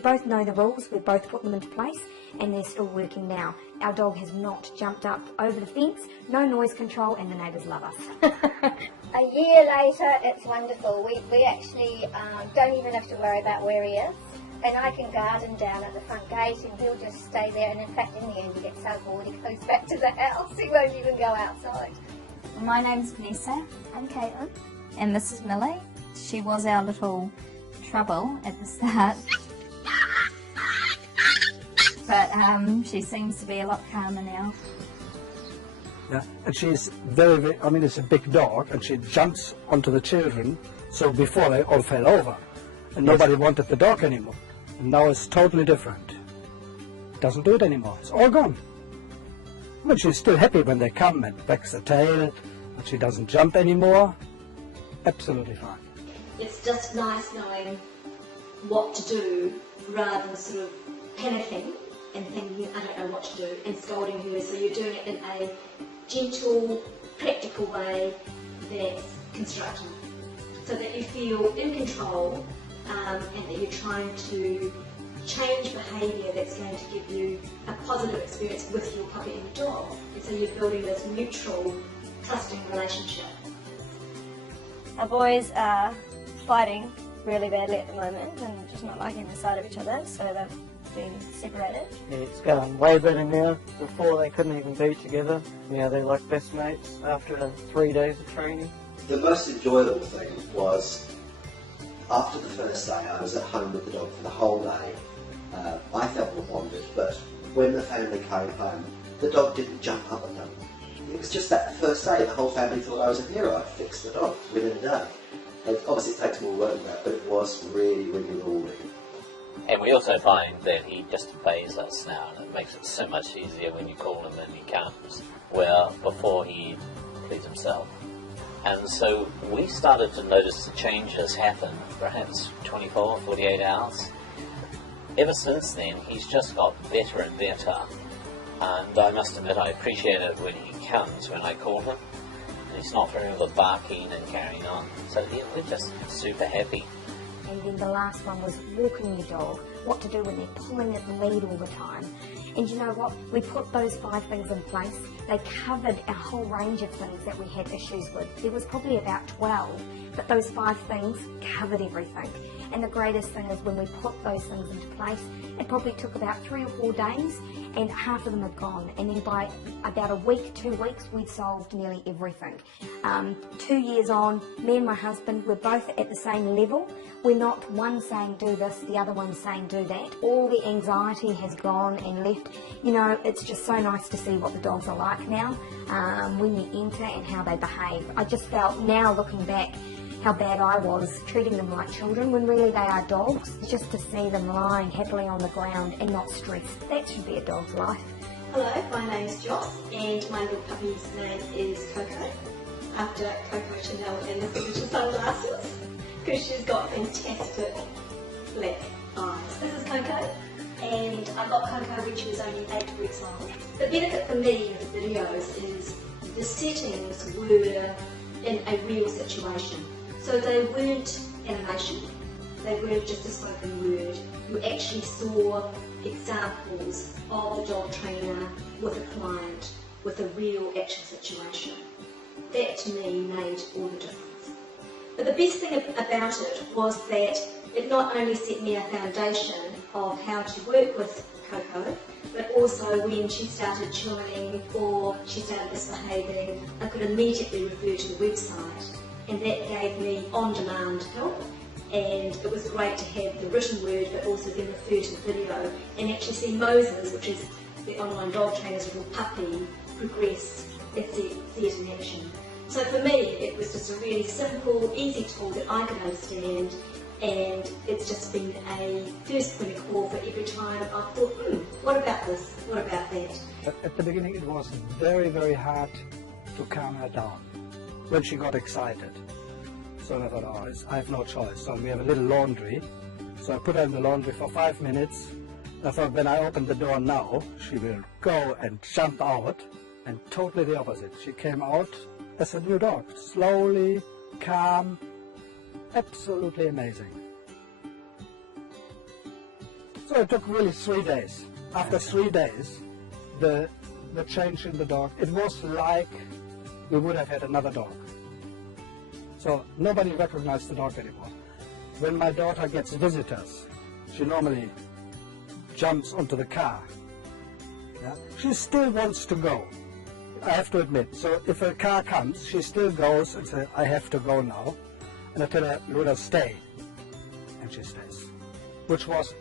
both know the rules, we both put them into place, and they're still working now. Our dog has not jumped up over the fence, no noise control, and the neighbours love us. A year later, it's wonderful. We actually don't even have to worry about where he is. And I can garden down at the front gate and he'll just stay there. And in fact, in the end, he gets so bored, he goes back to the house. He won't even go outside. My name's Vanessa. I'm Caitlin. And this is Millie. She was our little trouble at the start. But she seems to be a lot calmer now. Yeah, and she's very, I mean, it's a big dog, and she jumps onto the children, so before they all fell over, and nobody wanted the dog anymore. And now it's totally different. Doesn't do it anymore, it's all gone. But she's still happy when they come and wags the tail, but she doesn't jump anymore. Absolutely fine. It's just nice knowing what to do rather than sort of panicking and thinking, I don't know what to do, and scolding her. So you're doing it in a gentle, practical way that's constructive, so that you feel in control and that you're trying to change behaviour that's going to give you a positive experience with your puppy and your dog. And so you're building this neutral, trusting relationship. Our boys are fighting really badly at the moment and just not liking the sight of each other, so they've been separated. Yeah, it's going way better now. Before they couldn't even be together. Yeah, they're like best mates after 3 days of training. The most enjoyable thing was after the first day I was at home with the dog for the whole day. I felt more bonded, but when the family came home, the dog didn't jump up at them. It was just that first day, the whole family thought I was a hero. I fixed the dog within a day. And obviously it takes more work than that, but it was really, really rewarding. And we also find that he just obeys us now, and it makes it so much easier when you call him and he comes, where before he please himself. And so we started to notice the changes happen, perhaps 24, 48 hours. Ever since then, he's just got better and better. And I must admit, I appreciate it when he comes, when I call him. And he's not very good barking and carrying on. So yeah, we're just super happy. And then the last one was walking your dog, what to do when they're pulling at the lead all the time. And you know what? We put those 5 things in place. They covered a whole range of things that we had issues with. There was probably about 12, but those 5 things covered everything. And the greatest thing is when we put those things into place, it probably took about 3 or 4 days, and half of them had gone. And then by about a week, 2 weeks, we'd solved nearly everything. 2 years on, me and my husband, we're both at the same level. We're not one saying do this, the other one saying do that. All the anxiety has gone and left. You know, it's just so nice to see what the dogs are like now when you enter and how they behave. I just felt now looking back how bad I was treating them like children when really they are dogs. Just to see them lying happily on the ground and not stressed. That should be a dog's life. Hello, my name is Joss and my little puppy's name is Coco, after Coco Chanel and the signature sunglasses, because she's got fantastic black eyes. This is Coco, and I got Coco when she was only 8 weeks old. The benefit for me of the videos is the settings were in a real situation. So they weren't animation, they weren't just a spoken word. You actually saw examples of the dog trainer with a client with a real action situation. That to me made all the difference. But the best thing about it was that it not only set me a foundation of how to work with Coco, but also when she started chewing or she started misbehaving, I could immediately refer to the website, and that gave me on-demand help. And it was great to have the written word, but also then refer to the video and actually see Moses, which is the online dog trainer's little puppy, progress and see it in action. So for me, it was just a really simple, easy tool that I could understand, and it's just been a first point of call for every time I thought, what about this, what about that? At the beginning it was very, very hard to calm her down when she got excited. So I thought, oh, I have no choice. So we have a little laundry. So I put her in the laundry for 5 minutes. I thought when I open the door now, she will go and jump out, and totally the opposite. She came out as a new dog, slowly, calm, absolutely amazing. So it took really 3 days. After 3 days, the change in the dog, it was like we would have had another dog. So nobody recognized the dog anymore. When my daughter gets visitors, she normally jumps onto the car. Yeah? She still wants to go, I have to admit. So if a car comes, she still goes and says, I have to go now. And I tell her, Luda, stay. And she stays. Which was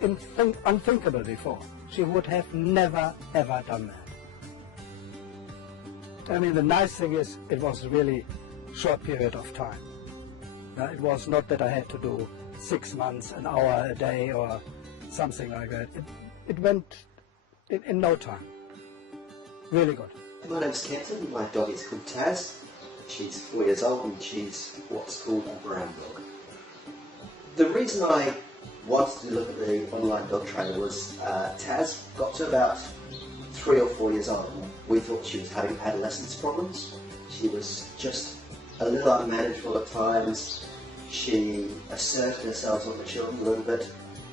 unthinkable before. She would have never, ever done that. I mean, the nice thing is, it was a really short period of time. It was not that I had to do 6 months, an hour a day, or something like that. It went in no time. Really good. My name's Kenton, my dog is called Taz. She's 4 years old and she's what's called a brown dog. The reason I wanted to look at the online dog trainer was Taz got to about 3 or 4 years old. We thought she was having adolescence problems. She was just a little unmanageable at times. She asserted herself on the children a little bit,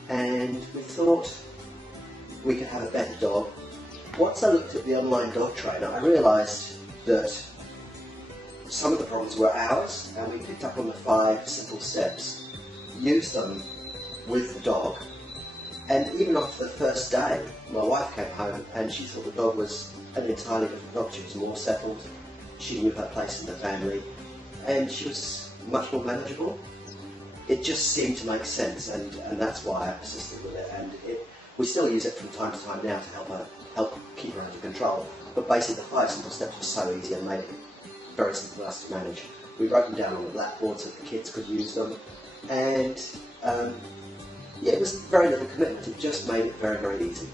and we thought we could have a better dog. Once I looked at the online dog trainer, I realised that some of the problems were ours, and we picked up on the 5 simple steps, used them with the dog, and even after the first day, my wife came home and she thought the dog was an entirely different dog. She was more settled, she knew her place in the family, and she was much more manageable. It just seemed to make sense, and that's why I persisted with it. And we still use it from time to time now to help keep her under control. But basically the 5 simple steps were so easy and made it very simple for us to manage. We wrote them down on the blackboard so the kids could use them, and yeah, it was very little commitment. It just made it very, very easy.